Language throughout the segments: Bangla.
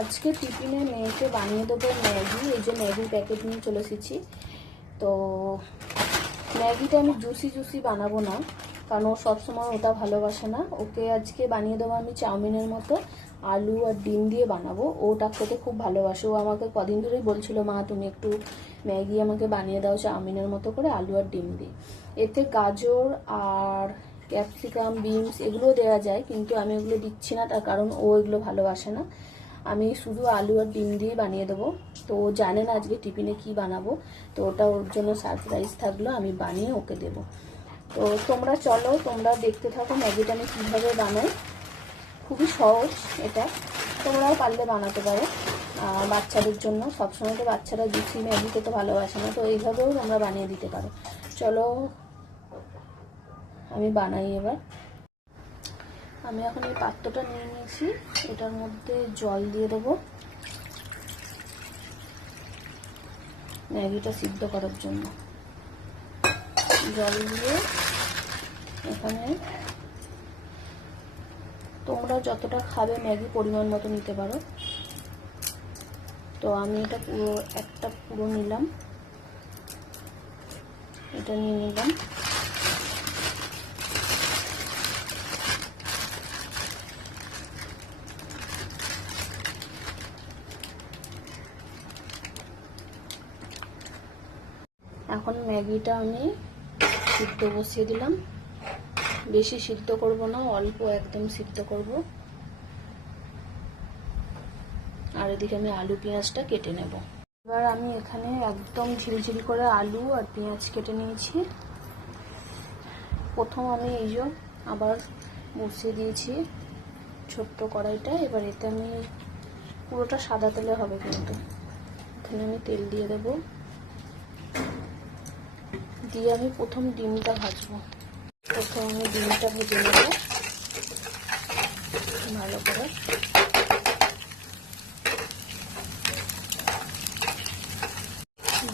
আজকে টিফিনে মেয়েকে বানিয়ে দেবো ম্যাগি। এই যে ম্যাগির প্যাকেট নিয়ে চলে এসেছি। তো ম্যাগিটা আমি জুসি বানাবো না, কারণ ও সবসময় ওটা ভালোবাসে না। ওকে আজকে বানিয়ে দেবো আমি চাউমিনের মতো, আলু আর ডিম দিয়ে বানাবো। ওটা খেতে খুব ভালোবাসে। ও আমাকে কদিন ধরেই বলছিল, মা তুমি একটু ম্যাগি আমাকে বানিয়ে দাও চাউমিনের মতো করে, আলু আর ডিম দিয়ে। এতে গাজর আর ক্যাপসিকাম, বিনস এগুলো দেওয়া যায়, কিন্তু আমি ওগুলো দিচ্ছি না, তার কারণ ও এগুলো ভালোবাসে না। আমি শুধু আলু আর ডিম দিয়ে বানিয়ে দেবো। তো ও জানে না আজকে টিফিনে কি বানাবো, তো ওটা ওর জন্য সারপ্রাইজ থাকলো, আমি বানিয়ে ওকে দেবো। তো তোমরা চলো, তোমরা দেখতে থাকো ম্যাগিটা আমি কীভাবে বানাই। খুবই সহজ এটা, তোমরাও পারলে বানাতে পারো। বাচ্চাদের জন্য সবসময় তো বাচ্চারা জুসি ম্যাগি খেতে ভালোবাসে না, তো এইভাবেও তোমরা বানিয়ে দিতে পারো। চলো আমি বানাই এবার। আমি এখন এই পাত্রটা নিয়ে নিয়েছি, এটার মধ্যে জল দিয়ে দেবো ম্যাগিটা সিদ্ধ করার জন্য। জল দিয়ে এখানে তোমরা যতটা খাবে ম্যাগি পরিমাণ মতো নিতে পারো। তো আমি এটা পুরো নিলাম, এটা নিয়ে নিলাম। এখন ম্যাগিটা আমি সিদ্ধ বসিয়ে দিলাম। বেশি সিদ্ধ করব না, অল্প একদম সিদ্ধ করব। আর এদিকে আমি আলু পেঁয়াজটা কেটে নেব। এবার আমি এখানে একদম ঝিলঝিল করে আলু আর পেঁয়াজ কেটে নিয়েছি। প্রথম আমি এই যে আবার বসিয়ে দিয়েছি ছোট্ট কড়াইটা। এবার এতে আমি পুরোটা সাদা তেলে হবে, কিন্তু এখানে আমি তেল দিয়ে দেব। দিয়ে আমি প্রথম ডিমটা ভাজবো। প্রথম আমি ডিমটা ভেজে নেব ভালো করে।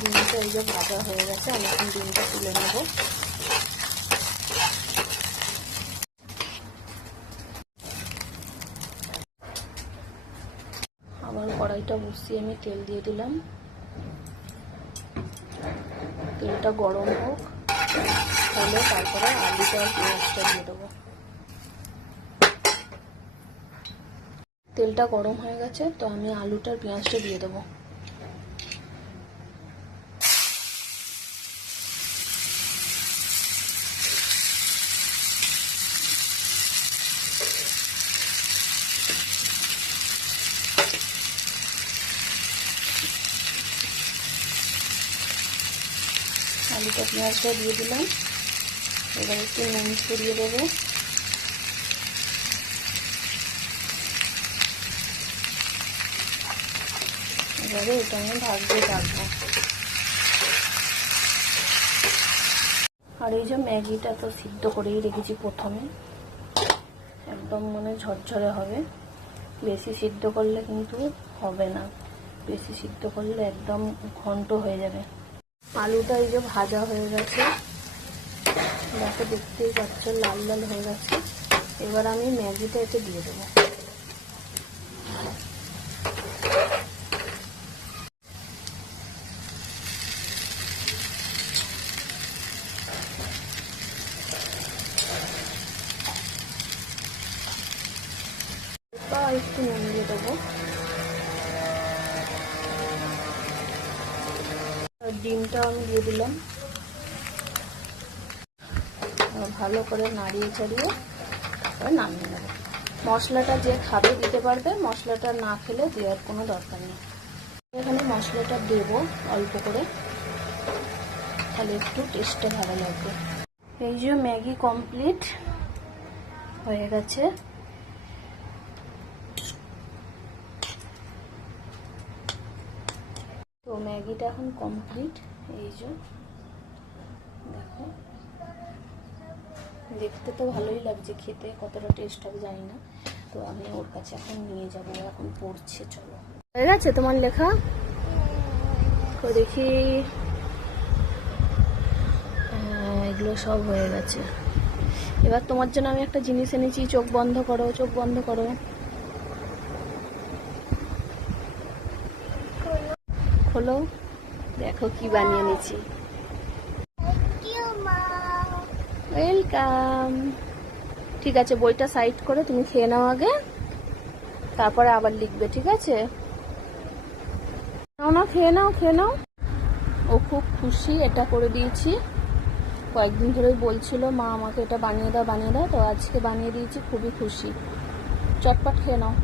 ডিমটা এই যে ভাজা হয়ে গেছে, আমি এখন ডিমটা তুলে নেব। আবার কড়াইটা বসিয়ে আমি তেল দিয়ে দিলাম। তেলটা গরম হোক, হলে তারপরে আলুটা আর পেঁয়াজটা দিয়ে দেবো। তেলটা গরম হয়ে গেছে, তো আমি আলুটা আর পেঁয়াজটা দিয়ে দেবো। আলুটা পেঁয়াজটা দিয়ে দিলাম। এবার একটু নুন ছড়িয়ে দেবো। এবারে এটা আমি ভাজতে থাকবো। আর এই যে ম্যাগিটা তো সিদ্ধ করেই রেখেছি প্রথমে, একদম মানে ঝরঝরে হবে। বেশি সিদ্ধ করলে কিন্তু হবে না, বেশি সিদ্ধ করলে একদম ঘন্ট হয়ে যাবে। আলুটা এই যে ভাজা হয়ে গেছে, দেখো দেখতেই পাচ্ছ লাল লাল হয়ে গেছে। এবার আমি ম্যাগিটা এতে দিয়ে দেবো। একটু নুন দিয়ে দেবো। আর ডিমটা আমি দিয়ে দিলাম। ভালো করে নাড়িয়ে চাড়িয়ে তারপরে নামিয়ে নেবো। মশলাটা যে খাবে দিতে পারবে, মশলাটা না খেলে দেওয়ার কোনো দরকার নেই। এখানে মশলাটা দেবো অল্প করে, তাহলে একটু টেস্টটা ভালো লাগবে। এই যে ম্যাগি কমপ্লিট হয়ে গেছে। তো ম্যাগিটা এখন কমপ্লিট। এই যে দেখো, দেখতে তো ভালোই লাগছে, খেতে কতটা টেস্ট হবে জানি না। তো আমি ওর কাছে এখন নিয়ে যাবো, এখন পড়ছে। চলো, হয়ে গেছে তোমার লেখা? তো দেখি, এগুলো সব হয়ে গেছে। এবার তোমার জন্য আমি একটা জিনিস এনেছি, চোখ বন্ধ করো, চোখ বন্ধ করো। খোলো, দেখো কি বানিয়ে নিয়েছি। ওয়েলকাম। ঠিক আছে, বইটা সাইড করে তুমি খেয়ে নাও আগে, তারপরে আবার লিখবে, ঠিক আছে? নাও না, খেয়ে নাও, খেয়ে নাও। ও খুব খুশি, এটা করে দিয়েছি। কয়েকদিন ধরেই বলছিল মা আমাকে এটা বানিয়ে দাও বানিয়ে দাও, তো আজকে বানিয়ে দিয়েছি, খুবই খুশি। চটপট খেয়ে নাও।